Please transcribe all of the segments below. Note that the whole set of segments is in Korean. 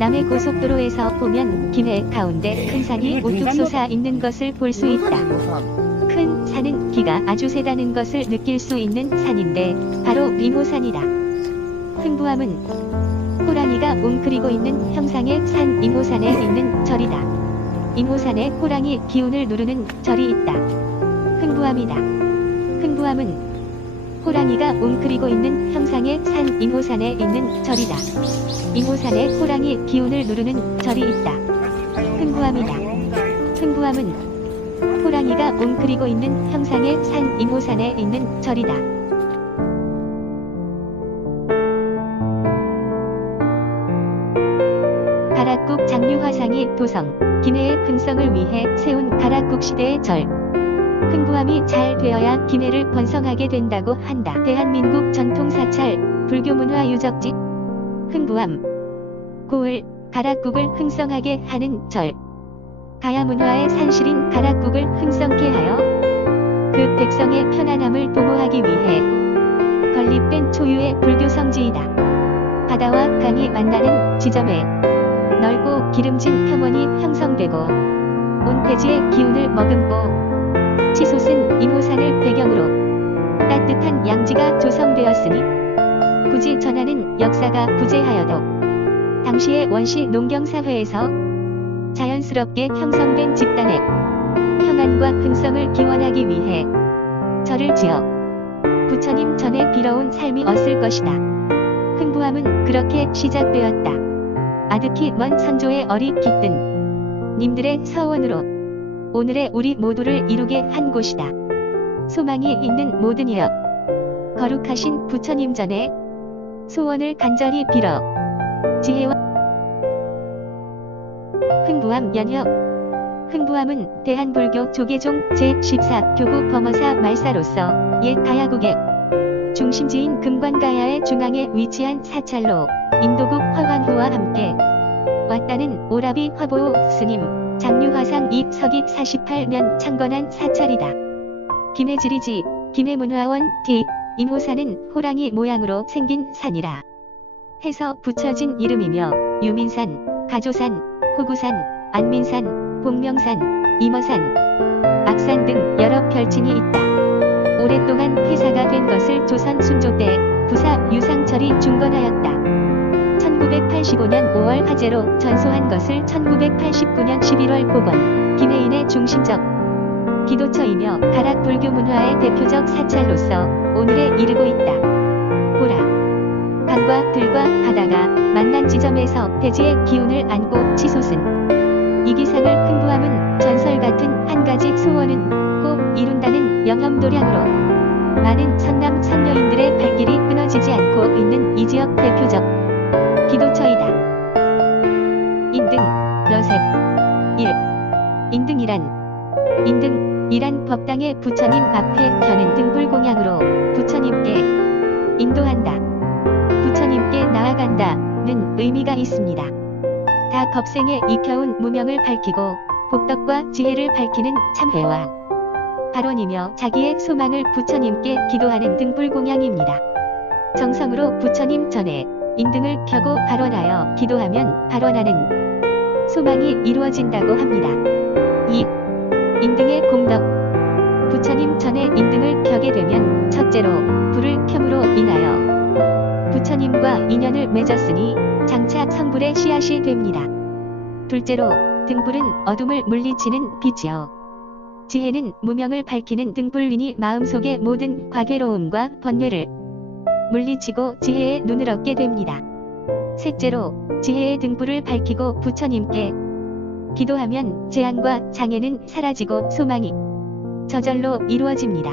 남해 고속도로에서 보면 김해 가운데 큰 산이 우뚝 솟아 있는 것을 볼 수 있다. 큰 산은 기가 아주 세다는 것을 느낄 수 있는 산인데 바로 이모산이다. 흥부함은 호랑이가 웅크리고 있는 형상의 산 이모산에 있는 절이다. 이모산에 호랑이 기운을 누르는 절이 있다. 흥부함이다. 흥부함은 호랑이가 웅크리고 있는 형상의 산 이모산에 있는 절이다. 이모산에 호랑이 기운을 누르는 절이 있다. 흥부함이다. 흥부함은 호랑이가 웅크리고 있는 형상의 산 이모산에 있는 절이다. 가락국 장류화상이 도성, 김해의 흥성을 위해 세운 가락국 시대의 절. 흥부함이 잘 되어야 김해를 번성하게 된다고 한다. 대한민국 전통사찰, 불교문화 유적지. 흥부함. 고을, 가락국을 흥성하게 하는 절. 가야문화의 산실인 가락국을 흥성케 하여 그 백성의 편안함을 도모하기 위해 건립된 초유의 불교 성지이다. 바다와 강이 만나는 지점에 넓고 기름진 평원이 형성되고 온 대지의 기운을 머금고 치솟은 이모산을 배경으로 따뜻한 양지가 조성되었으니 굳이 전하는 역사가 부재하여도 당시의 원시 농경사회에서 자연스럽게 형성된 집단의 평안과 흥성을 기원하기 위해 절을 지어 부처님 전에 빌어온 삶이었을 것이다. 흥부함은 그렇게 시작되었다. 아득히 먼 선조의 어리 깃든 님들의 서원으로 오늘의 우리 모두를 이루게 한 곳이다. 소망이 있는 모든 이여 거룩하신 부처님 전에 소원을 간절히 빌어 지혜와 흥부함 연협. 흥부함은 대한불교 조계종 제14 교구 범어사 말사로서 옛 가야국의 중심지인 금관가야의 중앙에 위치한 사찰로 인도국 화환후와 함께 왔다는 오라비 화보우 스님 장류화상 2 서기 48년 창건한 사찰이다. 김해지리지 김해문화원 D 이모산은 호랑이 모양으로 생긴 산이라 해서 붙여진 이름이며 유민산, 가조산, 호구산, 안민산, 복명산, 임어산, 악산 등 여러 별칭이 있다. 오랫동안 폐사가 된 것을 조선 순조 때 부사 유상철이 중건하였다. 1985년 5월 화재로 전소한 것을 1989년 11월 복원, 김해인의 중심적 기도처이며 가락 불교 문화의 대표적 사찰로서 오늘에 이르고 있다. 보라. 강과 들과 바다가 만난 지점에서 대지의 기운을 안고 치솟은 이 기상을 흥부함은 전설 같은 한 가지 소원은 꼭 이룬다는 영험도량으로 많은 선남 선녀인들의 발길이 끊어지지 않고 있는 이 지역 대표적 기도처이다. 인등, 러셉. 1. 인등이란 법당의 부처님 앞에 펴는 등불 공양으로 부처님께 인도한다. 부처님께 나아간다는 의미가 있습니다. 다 겁생에 익혀온 무명을 밝히고 복덕과 지혜를 밝히는 참회와 발언이며 자기의 소망을 부처님께 기도하는 등불 공양입니다. 정성으로 부처님 전에 인등을 켜고 발언하여 기도하면 발언하는 소망이 이루어진다고 합니다. 2. 인등의 공덕. 부처님 전에 인등을 켜게 되면 첫째로 불을 켬으로 인하여 부처님과 인연을 맺었으니 장차 성불의 씨앗이 됩니다. 둘째로 등불은 어둠을 물리치는 빛이요 지혜는 무명을 밝히는 등불이니 마음속의 모든 과괴로움과 번뇌를 물리치고 지혜의 눈을 얻게 됩니다. 셋째로 지혜의 등불을 밝히고 부처님께 기도하면 재앙과 장애는 사라지고 소망이 저절로 이루어집니다.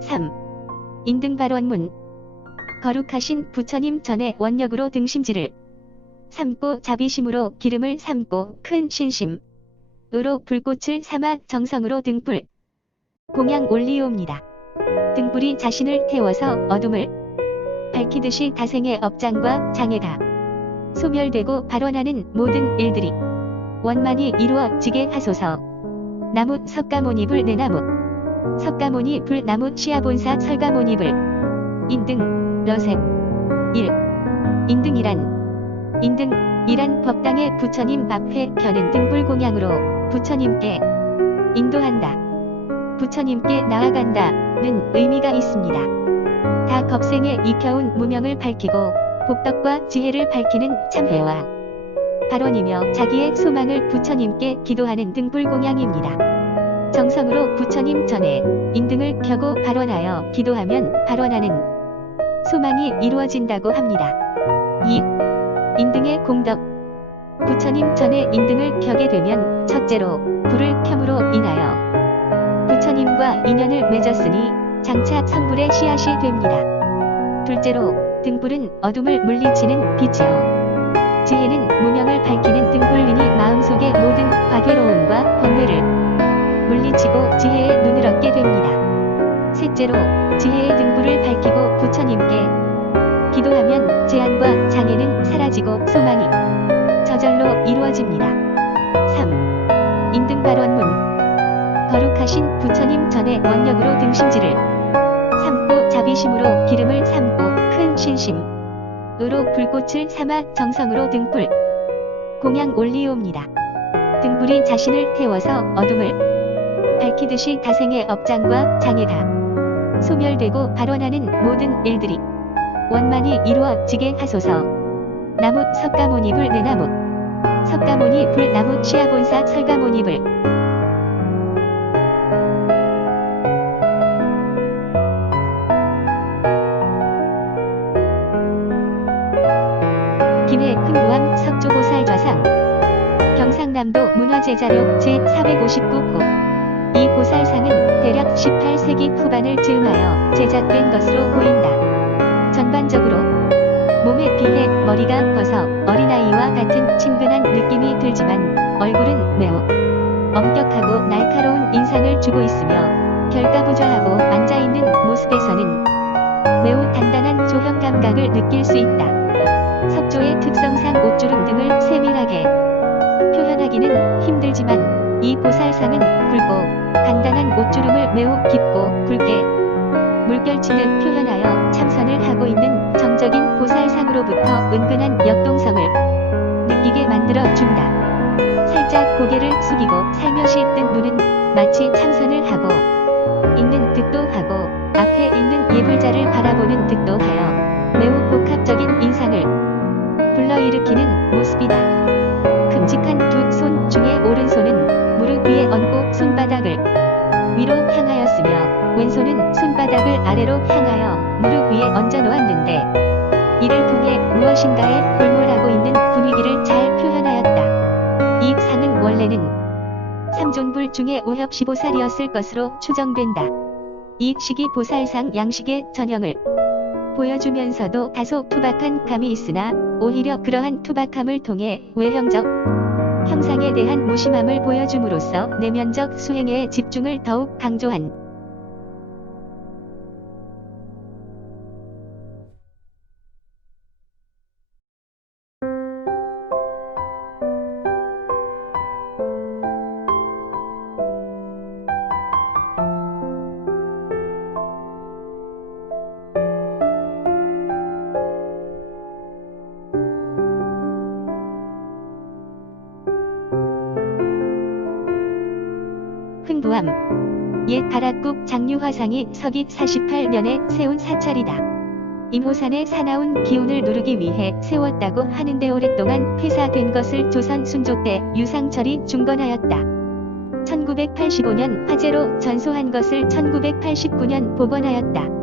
3. 인등발원문. 거룩하신 부처님 전에 원력으로 등심지를 삼고 자비심으로 기름을 삼고 큰 신심으로 불꽃을 삼아 정성으로 등불 공양 올리옵니다. 등불이 자신을 태워서 어둠을 밝히듯이 다생의 업장과 장애가 소멸되고 발원하는 모든 일들이 원만히 이루어지게 하소서. 나무 석가모니불 내나무. 석가모니 불나무 시아본사 설가모니불. 인등 러셉. 1. 인등이란 인등 이란 법당의 부처님 앞에 켜는 등불 공양으로 부처님께 인도한다, 부처님께 나아간다는 의미가 있습니다. 다 겁생에 익혀온 무명을 밝히고 복덕과 지혜를 밝히는 참회와 발언이며 자기의 소망을 부처님께 기도하는 등불 공양입니다. 정성으로 부처님 전에 인등을 켜고 발언하여 기도하면 발언하는 소망이 이루어진다고 합니다. 2. 인등의 공덕. 부처님 전에 인등을 켜게 되면 첫째로 불을 켬으로 인하여 부처님과 인연을 맺었으니 장차 성불의 씨앗이 됩니다. 둘째로 등불은 어둠을 물리치는 빛이요, 지혜는 무명을 밝히는 등불이니 마음속의 모든 과괴로움과 번뇌를 물리치고 지혜의 눈을 얻게 됩니다. 셋째로 지혜의 등불을 밝히고 부처님께 기도하면 재앙과 장애는 사라지고 소망이 저절로 이루어집니다. 3. 인등 발원문. 거룩하신 부처님 전에 원력으로 등심지를 삼고 자비심으로 기름을 삼고 큰 신심으로 불꽃을 삼아 정성으로 등불 공양 올리옵니다. 등불이 자신을 태워서 어둠을 밝히듯이 다생의 업장과 장애가 소멸되고 발원하는 모든 일들이 원만히 이루어지게 하소서. 나무 석가모니불 내나무. 석가모니 불나무 시아본사 설가모니불. 김해 흥부암 석조보살 좌상. 경상남도 문화재자료 제459호. 이 보살상은 대략 18세기 후반을 즈음하여 제작된 것으로 보인다. 전반적으로 몸에 비해 머리가 커서 어린아이와 같은 친근한 느낌이 들지만 얼굴은 매우 엄격하고 날카로운 인상을 주고 있으며 결가부좌하고 앉아있는 모습에서는 매우 단단한 조형 감각을 느낄 수 있다. 석조의 특성상 옷주름 등을 세밀하게 표현하기는 힘들지만 이 보살상은 굵고 단단한 옷주름을 매우 깊고 굵게 물결치듯 표현하여 참선을 하고 있는 정적인 보살상으로부터 은근한 역동성을 느끼게 만들어준다. 살짝 고개를 숙이고 살며시 뜬 눈은 마치 참선을 하고 있는 듯도 하고 앞에 있는 예불자를 바라보는 듯도 하여 매우 복합적인 인상을 불러일으키는 모습이다. 큼직한 두 손 중에 오른손은 무릎 위에 얹고 손바닥을 위로 향하였으며 왼손은 손바닥을 아래로 향하여 무릎 위에 얹어 놓았는데 이를 통해 무엇인가에 골몰하고 있는 분위기를 잘 표현하였다. 이 상은 원래는 삼존불 중에 오협시보살이었을 것으로 추정된다. 이 시기 보살상 양식의 전형을 보여주면서도 다소 투박한 감이 있으나 오히려 그러한 투박함을 통해 외형적 형상에 대한 무심함을 보여줌으로써 내면적 수행에 집중을 더욱 강조한 흥부암. 옛 다락국 장류화상이 서기 48년에 세운 사찰이다. 임호산의 사나운 기운을 누르기 위해 세웠다고 하는데 오랫동안 폐사된 것을 조선 순조 때 유상철이 중건하였다. 1985년 화재로 전소한 것을 1989년 복원하였다.